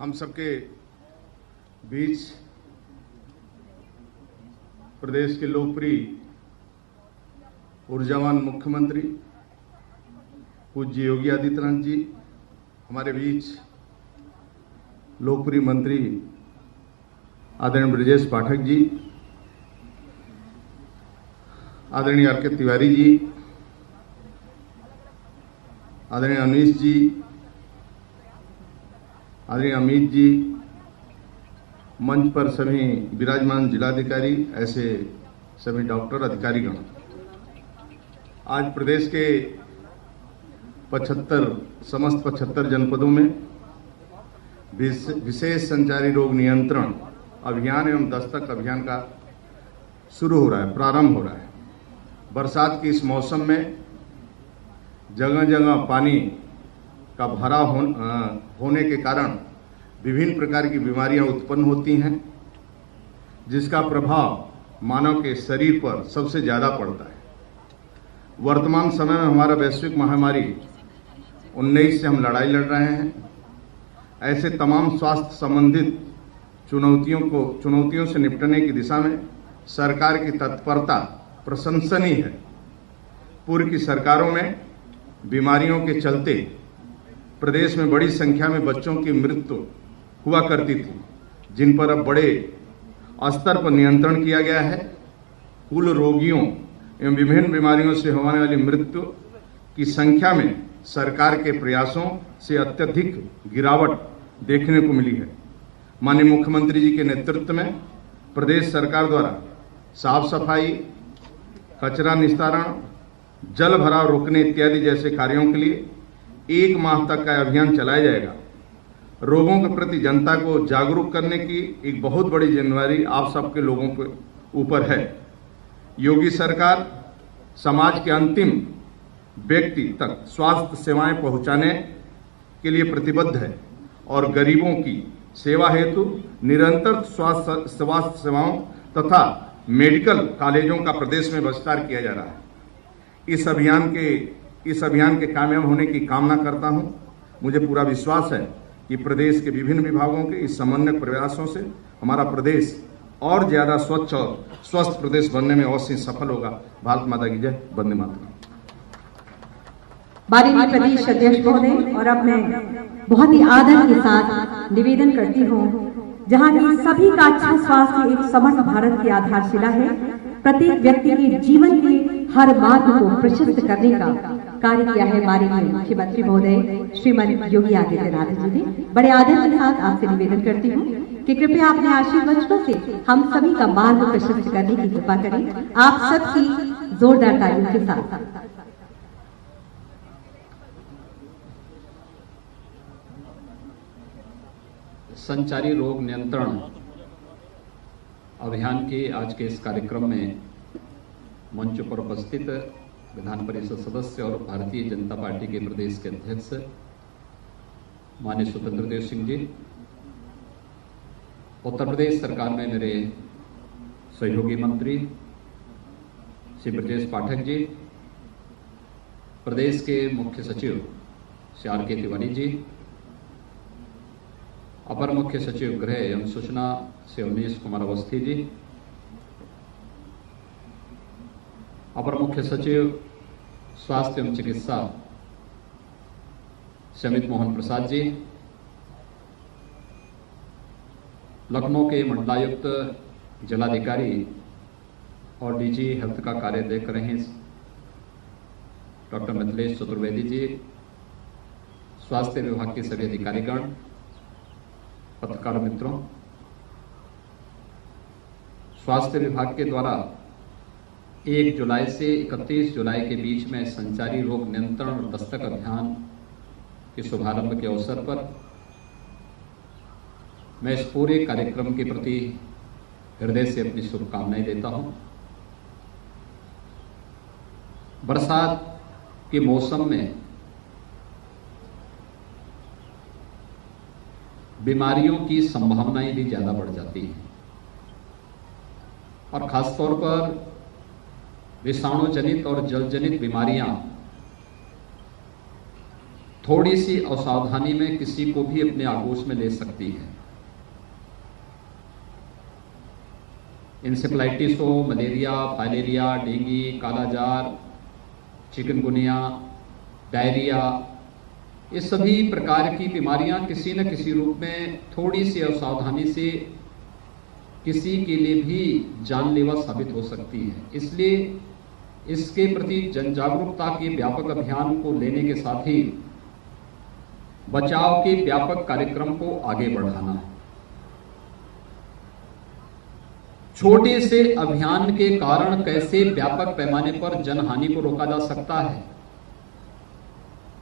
हम सबके बीच प्रदेश के लोकप्रिय ऊर्जावान मुख्यमंत्री पूज्य योगी आदित्यनाथ जी, हमारे बीच लोकप्रिय मंत्री आदरणीय ब्रजेश पाठक जी, आदरणीय आर.के. तिवारी जी, आदरणीय अनीश जी, आदरणीय अमित जी, मंच पर सभी विराजमान जिलाधिकारी, ऐसे सभी डॉक्टर अधिकारीगण। आज प्रदेश के 75 जनपदों में विशेष संचारी रोग नियंत्रण अभियान एवं दस्तक अभियान का शुरू हो रहा है, प्रारंभ हो रहा है। बरसात के इस मौसम में जगह जगह पानी का भराव होने के कारण विभिन्न प्रकार की बीमारियां उत्पन्न होती हैं, जिसका प्रभाव मानव के शरीर पर सबसे ज़्यादा पड़ता है। वर्तमान समय में हमारा वैश्विक महामारी 19 से हम लड़ाई लड़ रहे हैं। ऐसे तमाम स्वास्थ्य संबंधित चुनौतियों से निपटने की दिशा में सरकार की तत्परता प्रशंसनीय है। पूर्व की सरकारों में बीमारियों के चलते प्रदेश में बड़ी संख्या में बच्चों की मृत्यु हुआ करती थी, जिन पर अब बड़े स्तर पर नियंत्रण किया गया है। कुल रोगियों एवं विभिन्न बीमारियों से होने वाली मृत्यु की संख्या में सरकार के प्रयासों से अत्यधिक गिरावट देखने को मिली है। माननीय मुख्यमंत्री जी के नेतृत्व में प्रदेश सरकार द्वारा साफ सफाई, कचरा निस्तारण, जल भराव रोकने इत्यादि जैसे कार्यों के लिए 1 माह तक का अभियान चलाया जाएगा। रोगों के प्रति जनता को जागरूक करने की एक बहुत बड़ी जिम्मेदारी आप सबके लोगों के ऊपर है। योगी सरकार समाज के अंतिम व्यक्ति तक स्वास्थ्य सेवाएं पहुंचाने के लिए प्रतिबद्ध है और गरीबों की सेवा हेतु निरंतर स्वास्थ्य सेवाओं तथा मेडिकल कॉलेजों का प्रदेश में विस्तार किया जा रहा है। इस अभियान के कामयाब होने की कामना करता हूं। मुझे पूरा विश्वास है कि प्रदेश के विभिन्न विभागों के इस समन्वय प्रयासों से हमारा प्रदेश और ज्यादा स्वच्छ और स्वस्थ प्रदेश बनने में अवश्य सफल होगा। भारत माता की जय। वंदे मातरम। माननीय प्रदेश अध्यक्ष महोदय, और अब मैं बहुत ही आदर के साथ निवेदन करती हूँ, जहाँ की सभी का अच्छा स्वास्थ्य एक समर्थ भारत की आधारशिला है, प्रत्येक व्यक्ति के जीवन के हर मार्ग को प्रशस्त करने का कार्य किया है माननीय मुख्यमंत्री महोदय श्रीमान योगी आदित्यनाथ जी ने। बड़े आदर के साथ आपसे निवेदन करती हूँ कि कृपया अपने आशीर्वचनों से हम सभी का मार्ग प्रशस्त करने की कृपा करें। आप सबकी जोरदार तालियों के साथ। संचारी रोग नियंत्रण अभियान के आज के इस कार्यक्रम में मंच पर उपस्थित विधान परिषद सदस्य और भारतीय जनता पार्टी के प्रदेश के अध्यक्ष माननीय स्वतंत्र देव सिंह जी, उत्तर प्रदेश सरकार में मेरे सहयोगी मंत्री श्री ब्रजेश पाठक जी, प्रदेश के मुख्य सचिव श्री आर.के. तिवारी जी, अपर मुख्य सचिव गृह एवं सूचना श्री अवनीश कुमार अवस्थी जी, अपर मुख्य सचिव स्वास्थ्य एवं चिकित्सा अमित मोहन प्रसाद जी, लखनऊ के मंडलायुक्त जिलाधिकारी और डीजी हेल्थ का कार्य देख रहे हैं डॉक्टर मिथिलेश चतुर्वेदी जी, स्वास्थ्य विभाग के सभी अधिकारीगण, पत्रकार मित्रों, स्वास्थ्य विभाग के द्वारा 1 जुलाई से 31 जुलाई के बीच में संचारी रोग नियंत्रण और दस्तक अभियान के शुभारंभ के अवसर पर मैं इस पूरे कार्यक्रम के प्रति हृदय से अपनी शुभकामनाएं देता हूं। बरसात के मौसम में बीमारियों की संभावनाएं भी ज्यादा बढ़ जाती हैं और खासतौर पर विषाणु जनित और जल जनित बीमारियां थोड़ी सी असावधानी में किसी को भी अपने आगोश में ले सकती है। इंसेफ्लाइटिस हो, मलेरिया, फाइलेरिया, डेंगू, कालाजार, चिकनगुनिया, डायरिया, ये सभी प्रकार की बीमारियां किसी न किसी रूप में थोड़ी सी असावधानी से किसी के लिए भी जानलेवा साबित हो सकती है। इसलिए इसके प्रति जन जागरूकता के व्यापक अभियान को लेने के साथ ही बचाव के व्यापक कार्यक्रम को आगे बढ़ाना है। छोटे से अभियान के कारण कैसे व्यापक पैमाने पर जनहानि को रोका जा सकता है।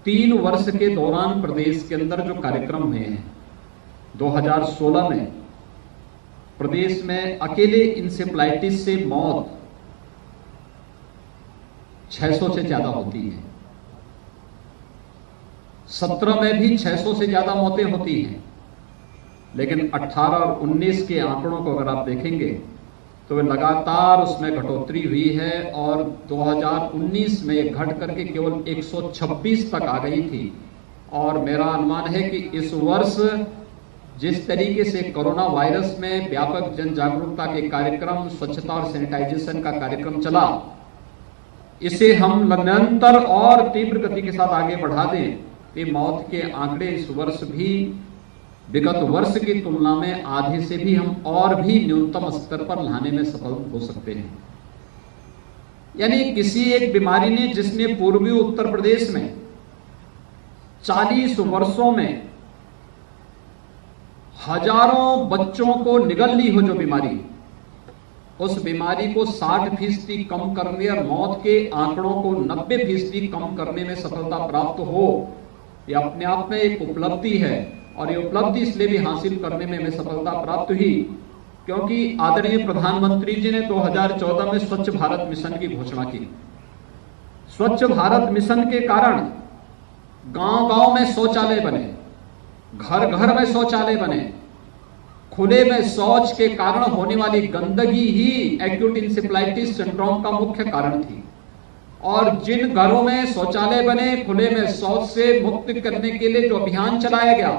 3 वर्ष के दौरान प्रदेश के अंदर जो कार्यक्रम हुए हैं, 2016 में प्रदेश में अकेले इंसेफ्लाइटिस से मौत 600 से ज्यादा होती है। 17 में भी 600 से ज्यादा मौतें होती हैं, लेकिन 18 और 19 के आंकड़ों को अगर आप देखेंगे तो लगातार उसमें घटोतरी हुई है और 2019 में घट करके केवल 126 तक आ गई थी। और मेरा अनुमान है कि इस वर्ष जिस तरीके से कोरोना वायरस में व्यापक जन जागरूकता के कार्यक्रम, स्वच्छता और सैनिटाइजेशन का कार्यक्रम चला, इसे हम निरंतर और तीव्र गति के साथ आगे बढ़ा दें कि मौत के आंकड़े इस वर्ष भी विगत वर्ष की तुलना में आधे से भी हम और भी न्यूनतम स्तर पर लाने में सफल हो सकते हैं। यानी किसी एक बीमारी ने जिसने पूर्वी उत्तर प्रदेश में 40 वर्षों में हजारों बच्चों को निगल ली हो, जो बीमारी, उस बीमारी को 60% कम करने और मौत के आंकड़ों को 90% कम करने में सफलता प्राप्त हो, यह अपने आप में एक उपलब्धि है। और ये उपलब्धि इसलिए भी हासिल करने में हमें सफलता प्राप्त हुई क्योंकि आदरणीय प्रधानमंत्री जी ने 2014 में स्वच्छ भारत मिशन की घोषणा की। स्वच्छ भारत मिशन के कारण गांव-गांव में शौचालय बने, घर-घर में शौचालय बने। खुले में शौच के कारण होने वाली गंदगी ही एक्यूट इंसेफ्लाइटिस सिंड्रोम का मुख्य कारण थी। और जिन घरों में शौचालय बने, खुले में शौच से मुक्त करने के लिए जो अभियान चलाया गया,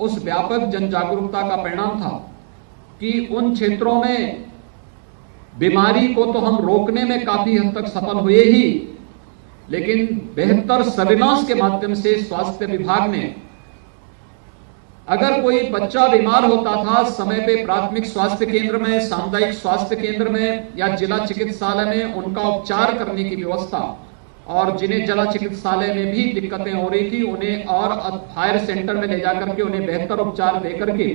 उस व्यापक जन जागरूकता का परिणाम था कि उन क्षेत्रों में बीमारी को तो हम रोकने में काफी हद तक सफल हुए ही, लेकिन बेहतर सर्विलांस के माध्यम से स्वास्थ्य विभाग ने, अगर कोई बच्चा बीमार होता था, समय पे प्राथमिक स्वास्थ्य केंद्र में, सामुदायिक स्वास्थ्य केंद्र में या जिला चिकित्सालय में उनका उपचार करने की व्यवस्था, और जिन्हें जिला चिकित्सालय में भी दिक्कतें हो रही थी उन्हें और फायर सेंटर में ले जाकर के उन्हें बेहतर उपचार देकर के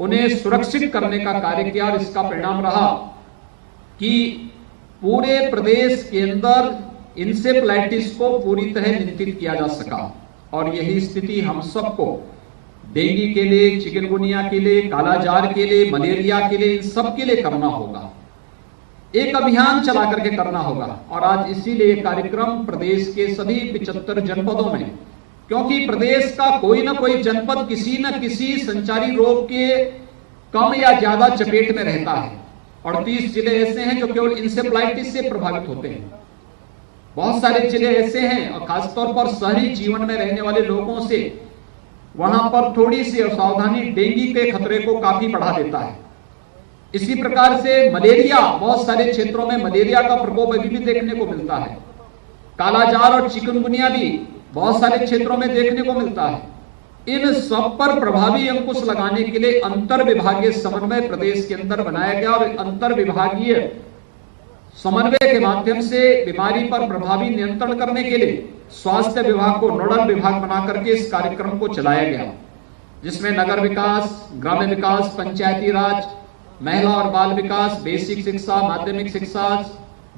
उन्हें सुरक्षित करने का कार्य किया। और इसका परिणाम रहा कि पूरे प्रदेश के अंदर इंसेफ्लाइटिस को पूरी तरह नियंत्रित किया जा सका। और यही स्थिति हम सबको डेंगू के लिए, चिकनगुनिया के लिए, कालाजार के लिए, मलेरिया के लिए, इन सब के लिए करना होगा। एक अभियान चला करके करना होगा। और आज इसीलिए कार्यक्रम प्रदेश के सभी 75 जनपदों में, क्योंकि प्रदेश का कोई ना कोई जनपद किसी न किसी संचारी रोग के कम या ज्यादा चपेट में रहता है। 38 जिले ऐसे हैं जो केवल इंसेफ्लाइटिस से प्रभावित होते हैं। बहुत सारे जिले ऐसे हैं, और खासतौर पर शहरी जीवन में रहने वाले लोगों से वहां पर थोड़ी सी असावधानी डेंगू के खतरे को काफी बढ़ा देता है। इसी प्रकार से मलेरिया, बहुत सारे क्षेत्रों में मलेरिया का प्रकोप अभी भी देखने को मिलता है। कालाजार और चिकनगुनिया भी बहुत सारे क्षेत्रों में देखने को मिलता है। इन सब पर प्रभावी अंकुश लगाने के लिए अंतर विभागीय समन्वय प्रदेश के अंदर बनाया गया, और अंतर विभागीय समन्वय के माध्यम से बीमारी पर प्रभावी नियंत्रण करने के लिए स्वास्थ्य विभाग को नोडल विभाग बना करके इस कार्यक्रम को चलाया गया, जिसमें नगर विकास, ग्राम्य विकास, पंचायती राज, महिला और बाल विकास, बेसिक शिक्षा, माध्यमिक शिक्षा,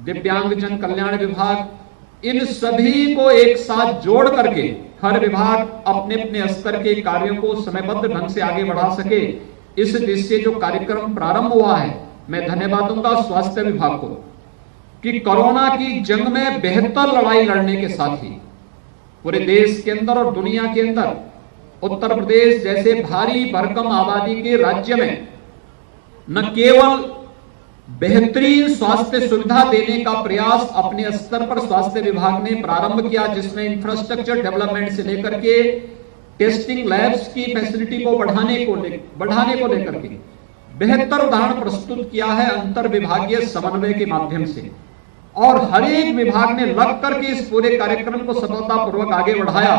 दिव्यांगजन कल्याण विभाग, इन सभी को एक साथ जोड़ करके हर विभाग अपने अपने स्तर के कार्यों को समयबद्ध ढंग से आगे बढ़ा सके, इस दृष्टि से जो कार्यक्रम प्रारंभ हुआ है, मैं धन्यवाद दूंगा स्वास्थ्य विभाग को कि कोरोना की जंग में बेहतर लड़ाई लड़ने के साथ ही पूरे देश के अंदर और दुनिया के अंदर उत्तर प्रदेश जैसे भारी भरकम आबादी के राज्य में न केवल बेहतरीन स्वास्थ्य सुविधा देने का प्रयास अपने स्तर पर स्वास्थ्य विभाग ने प्रारंभ किया, जिसमें इंफ्रास्ट्रक्चर डेवलपमेंट से लेकर के टेस्टिंग लैब्स की फैसिलिटी को बढ़ाने को लेकर के बेहतर उदाहरण प्रस्तुत किया है अंतर विभागीय समन्वय के माध्यम से। और हर एक विभाग ने लग करके इस पूरे कार्यक्रम को सफलतापूर्वक आगे बढ़ाया।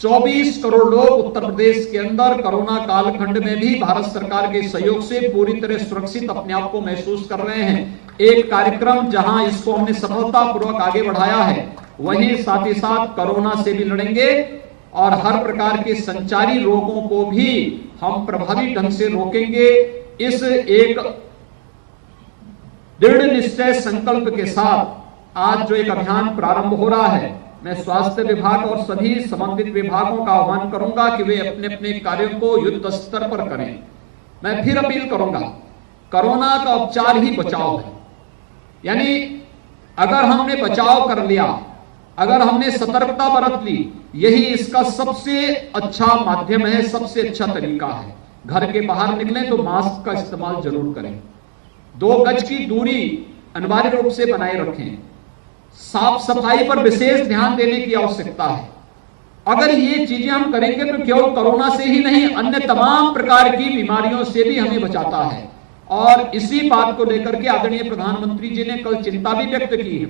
24 करोड़ लोग उत्तर प्रदेश के अंदर कोरोना कालखंड में भी भारत सरकार के सहयोग से पूरी तरह सुरक्षित अपने आप को महसूस कर रहे हैं। एक कार्यक्रम जहां इसको हमने सफलतापूर्वक आगे बढ़ाया है, वहीं साथ ही साथ कोरोना से भी लड़ेंगे और हर प्रकार के संचारी रोगों को भी हम प्रभावी ढंग से रोकेंगे। इस एक दृढ़ निश्चय संकल्प के साथ आज जो एक अभियान प्रारंभ हो रहा है, मैं स्वास्थ्य विभाग और सभी संबंधित विभागों का आह्वान करूंगा कि वे अपने अपने कार्यों को युद्ध स्तर पर करें। मैं फिर अपील करूंगा, कोरोना का उपचार ही बचाव है। यानी अगर हमने बचाव कर लिया, अगर हमने सतर्कता बरत ली, यही इसका सबसे अच्छा माध्यम है, सबसे अच्छा तरीका है। घर के बाहर निकलें तो मास्क का इस्तेमाल जरूर करें, 2 गज की दूरी अनिवार्य रूप से बनाए रखें, साफ सफाई पर विशेष ध्यान देने की आवश्यकता है। अगर ये चीजें हम करेंगे तो केवल कोरोना से ही नहीं, अन्य तमाम प्रकार की बीमारियों से भी हमें बचाता है। और इसी बात को लेकर के आदरणीय प्रधानमंत्री जी ने कल चिंता भी व्यक्त की है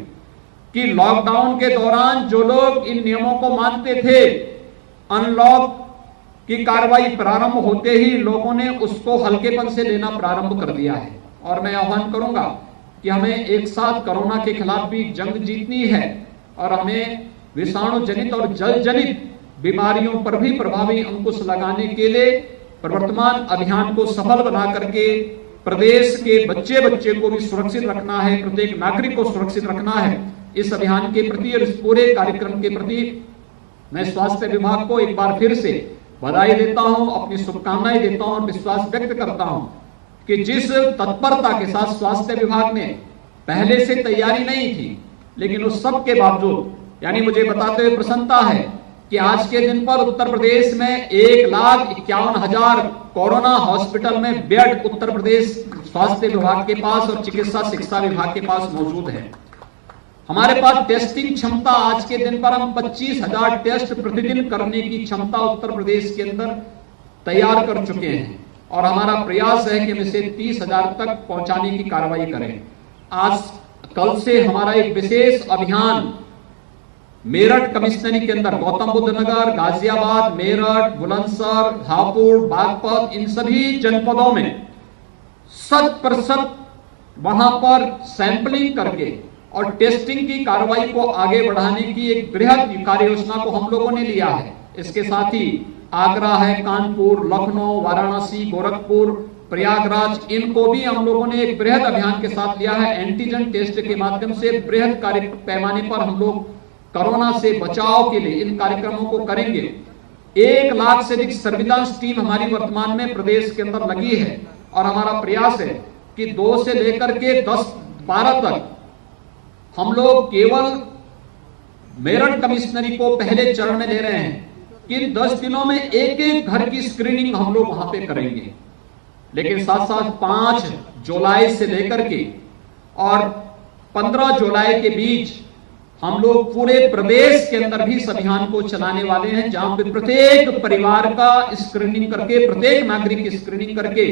कि लॉकडाउन के दौरान जो लोग इन नियमों को मानते थे, अनलॉक की कार्रवाई प्रारंभ होते ही लोगों ने उसको हल्केपन से लेना प्रारंभ कर दिया है। और मैं आह्वान करूंगा कि हमें एक साथ कोरोना के खिलाफ भी जंग जीतनी है और हमें विषाणु जनित और जल जनित बीमारियों पर भी प्रभावी अंकुश लगाने के लिए प्रवर्तमान अभियान को सफल बना करके प्रदेश के बच्चे को भी सुरक्षित रखना है, प्रत्येक नागरिक को सुरक्षित रखना है। इस अभियान के प्रति और इस पूरे कार्यक्रम के प्रति मैं स्वास्थ्य विभाग को एक बार फिर से बधाई देता हूं, अपनी शुभकामनाएं देता हूं और विश्वास व्यक्त करता हूं कि जिस तत्परता के साथ स्वास्थ्य विभाग ने पहले से तैयारी नहीं थी, लेकिन उस सब के बावजूद, यानी मुझे बताते हुए प्रसन्नता है कि आज के दिन पर उत्तर प्रदेश में 1,51,000 कोरोना हॉस्पिटल में बेड उत्तर प्रदेश स्वास्थ्य विभाग के पास और चिकित्सा शिक्षा विभाग के पास मौजूद है। हमारे पास टेस्टिंग क्षमता आज के दिन पर हम 25,000 टेस्ट प्रतिदिन करने की क्षमता उत्तर प्रदेश के अंदर तैयार कर चुके हैं और हमारा प्रयास है कि हम इसे 30,000 तक पहुंचाने की कार्रवाई करें। आज कल से हमारा एक विशेष अभियान मेरठ कमिश्नरी के अंदर गौतम बुद्ध नगर, गाजियाबाद, मेरठ, बुलंदशहर, हापुड़, बागपत, इन सभी जनपदों में 100% वहां पर सैंपलिंग करके और टेस्टिंग की कार्रवाई को आगे बढ़ाने की एक बृहद कार्य योजना को हम लोगों ने लिया है। इसके साथ ही आगरा है, कानपुर, लखनऊ, वाराणसी, गोरखपुर, प्रयागराज, इनको भी हम लोगों ने एक बृहद अभियान के साथ लिया है। एंटीजन टेस्ट के माध्यम से बृहद कार्य पैमाने पर हम लोग कोरोना से बचाव के लिए इन कार्यक्रमों को करेंगे। 1 लाख से अधिक सर्विलांस टीम हमारी वर्तमान में प्रदेश के अंदर लगी है और हमारा प्रयास है कि 2 से लेकर के 10-12 तक हम लोग केवल मेरठ कमिश्नरी को पहले चरण में ले रहे हैं कि 10 दिनों में एक घर की स्क्रीनिंग हम लोग वहां पे करेंगे। लेकिन साथ साथ 5 जुलाई से लेकर के और 15 जुलाई के बीच हम लोग पूरे प्रदेश के अंदर भी इस अभियान को चलाने वाले हैं, जहां पे प्रत्येक परिवार का स्क्रीनिंग करके, प्रत्येक नागरिक की स्क्रीनिंग करके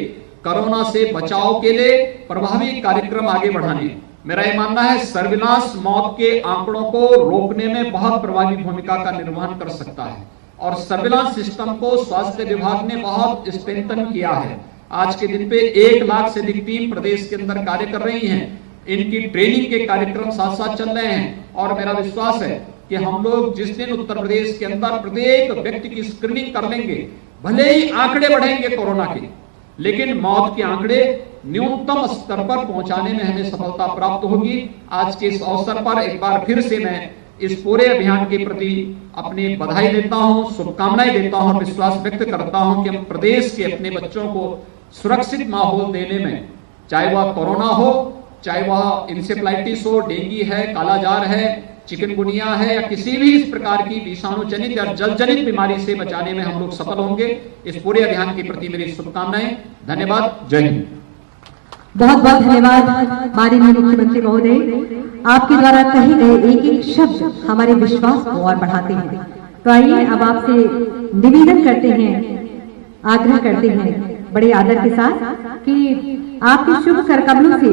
कोरोना से बचाव के लिए प्रभावी कार्यक्रम आगे बढ़ाने। मेरा यह मानना है सर्विलांस मौत के आंकड़ों को रोकने में बहुत प्रभावी भूमिका का निर्वहन कर सकता है और सर्विलांस सिस्टम को स्वास्थ्य विभाग ने बहुत स्ट्रेंथन किया है। आज के दिन पे 1 लाख से अधिक टीम प्रदेश के अंदर कार्य कर रही हैं। इनकी ट्रेनिंग के कार्यक्रम साथ साथ चल रहे हैं और मेरा विश्वास है कि हम लोग जिस दिन उत्तर प्रदेश के अंदर प्रत्येक व्यक्ति की स्क्रीनिंग कर लेंगे, भले ही आंकड़े बढ़ेंगे कोरोना के, लेकिन मौत के आंकड़े न्यूनतम स्तर पर पहुंचाने में हमें सफलता प्राप्त होगी। आज के इस अवसर पर एक बार फिर से मैं इस पूरे अभियान के प्रति अपनी बधाई देता हूं, शुभकामनाएं देता हूं और विश्वास व्यक्त करता हूं कि हम प्रदेश के अपने बच्चों को सुरक्षित माहौल देने में, चाहे वह कोरोना हो, चाहे वह इंसेफ्लाइटिस हो, डेंगू है, कालाजार है, चिकनगुनिया है या किसी भी इस प्रकार की विषाणु जनित या जल जनित बीमारी से बचाने में हम लोग सफल होंगे। इस पूरे अभियान के प्रति मेरी शुभकामनाएं। धन्यवाद। जय हिंद। बहुत बहुत धन्यवाद माननीय मुख्यमंत्री महोदय, आपके द्वारा कहे गए एक एक शब्द हमारे विश्वास को और बढ़ाते हैं। तो आइए अब आपसे निवेदन करते हैं, आग्रह करते हैं बड़े आदर के साथ कि आपके शुभ कर कमलों से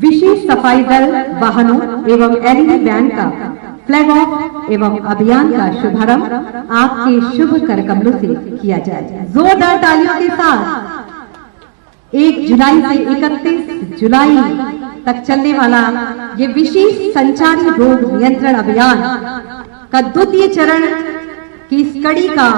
विशेष सफाई दल वाहनों एवं एलईडी वैन का फ्लैग ऑफ एवं अभियान का शुभारंभ आपके शुभ कर कमलों से किया जाए। जोरदार तालियों के साथ 1 जुलाई से 31 जुलाई तक चलने वाला ये विशेष संचारी रोग नियंत्रण अभियान का द्वितीय चरण की इस कड़ी का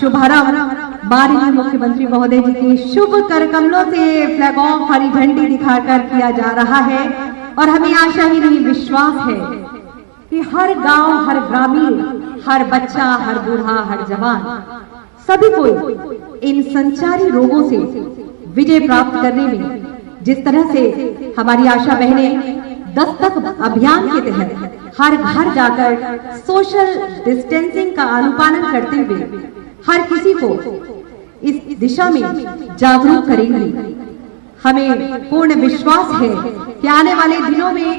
शुभारंभ माननीय मुख्यमंत्री महोदय जी के शुभ कर कमलों से फ्लैग ऑफ हरी झंडी दिखाकर किया जा रहा है। और हमें आशा ही नहीं विश्वास है कि हर गांव, हर ग्रामीण, हर बच्चा, हर बूढ़ा, हर जवान सभी को इन संचारी रोगों से विजय प्राप्त करने में जिस तरह से हमारी आशा बहनें दस्तक अभियान के तहत हर घर जाकर सोशल डिस्टेंसिंग का अनुपालन करते हुए हर किसी को इस दिशा में जागरूक करेंगी। हमें पूर्ण विश्वास है कि आने वाले दिनों में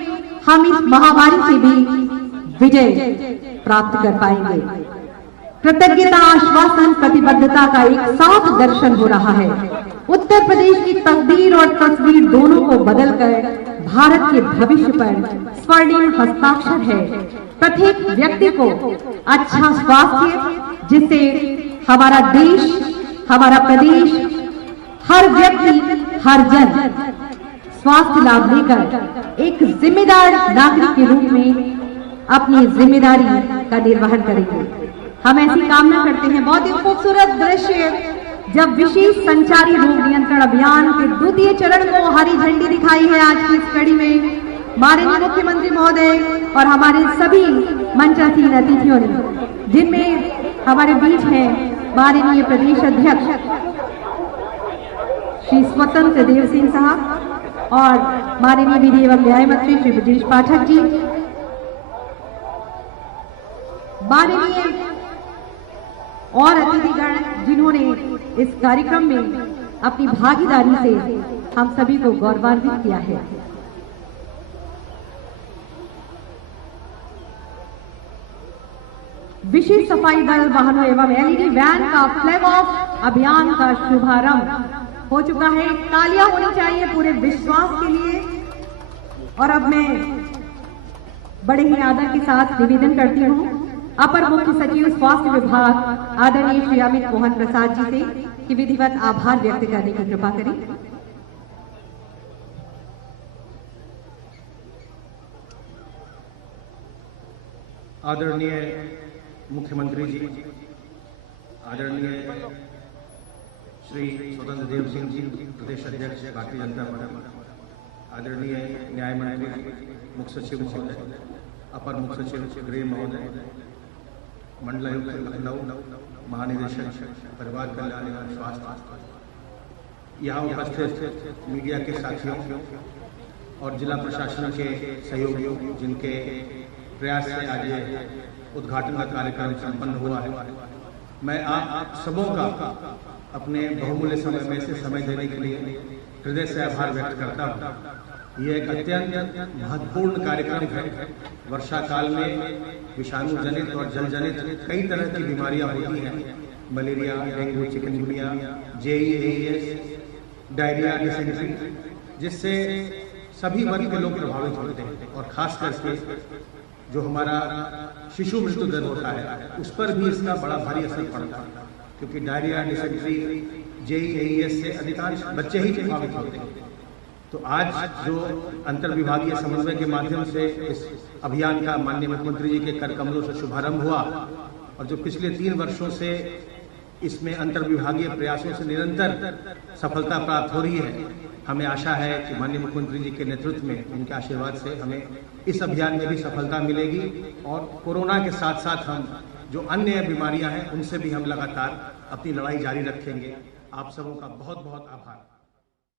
हम इस महामारी से भी विजय प्राप्त कर पाएंगे। कृतज्ञता, आश्वासन, प्रतिबद्धता का एक साथ दर्शन हो रहा है। उत्तर प्रदेश की तकदीर और तस्वीर दोनों को बदलकर भारत के भविष्य पर स्वर्णिम हस्ताक्षर है। प्रत्येक व्यक्ति को अच्छा स्वास्थ्य, जिससे हमारा देश, हमारा प्रदेश, हर व्यक्ति, हर जन स्वास्थ्य लाभ लेकर एक जिम्मेदार नागरिक के रूप में अपनी जिम्मेदारी का निर्वहन करेंगे। हम ऐसी कामना करते हैं। बहुत ही खूबसूरत दृश्य जब विशेष संचारी रोग नियंत्रण अभियान के द्वितीय चरण को हरी झंडी दिखाई है आज की इस कड़ी में माननीय मुख्यमंत्री महोदय और हमारे सभी मंचासीन अतिथियों ने, जिनमें हमारे बीच हैं माननीय प्रदेश अध्यक्ष श्री स्वतंत्र देव सिंह साहब और माननीय विधि एवं न्याय मंत्री श्री ब्रजेश पाठक जी, माननीय और अतिथिगण जिन्होंने इस कार्यक्रम में अपनी भागीदारी से हम सभी को गौरवान्वित किया है। विशेष सफाई दल वाहनों एवं एलईडी वैन का फ्लैग ऑफ अभियान का शुभारंभ हो चुका है। तालियां होनी चाहिए पूरे विश्वास के लिए। और अब मैं बड़े ही आदर के साथ निवेदन करती हूँ अपर मुख्य सचिव स्वास्थ्य विभाग आदरणीय श्री अमित मोहन प्रसाद जी से कि विधिवत आभार व्यक्त करने की कृपा करें। आदरणीय मुख्यमंत्री जी, आदरणीय श्री स्वतंत्र देव सिंह जी, प्रदेश अध्यक्ष भारतीय जनता पार्टी, आदरणीय न्याय मंत्री, मुख्य सचिव महोदय, अपर मुख्य सचिव गृह महोदय, मंडलायुक्त लखनऊ, महानिदेशक परिवार कल्याण एवं स्वास्थ्य, यहाँ उपस्थित मीडिया के साथियों और जिला प्रशासन के सहयोगियों जिनके प्रयास से आज ये उद्घाटन का कार्यक्रम संपन्न हुआ है, मैं आप सबों का अपने बहुमूल्य समय में से समय देने के लिए हृदय से आभार व्यक्त करता हूँ। ये एक अत्यंत महत्वपूर्ण कार्यक्रम है। वर्षा काल में विषाणु जनित और जल जनित कई तरह की बीमारियां होती हैं, malaria, dengue, chikungunya, JEAS, diarrhoea, dysentery, जिससे सभी वर्ग के लोग प्रभावित होते हैं और खास करके जो हमारा शिशु मृत्यु दर होता है उस पर भी इसका बड़ा भारी असर पड़ता है, क्योंकि डायरिया, डिसेंट्री, JEAS से अधिकांश बच्चे ही प्रभावित होते हैं। तो आज जो अंतर विभागीय समन्वय के माध्यम से इस अभियान का माननीय मुख्यमंत्री जी के कर कमलों से शुभारंभ हुआ और जो पिछले 3 वर्षों से इसमें अंतर विभागीय प्रयासों से निरंतर सफलता प्राप्त हो रही है, हमें आशा है कि माननीय मुख्यमंत्री जी के नेतृत्व में, उनके आशीर्वाद से हमें इस अभियान में भी सफलता मिलेगी और कोरोना के साथ साथ हम जो अन्य बीमारियां हैं उनसे भी हम लगातार अपनी लड़ाई जारी रखेंगे। आप सबों का बहुत बहुत आभार।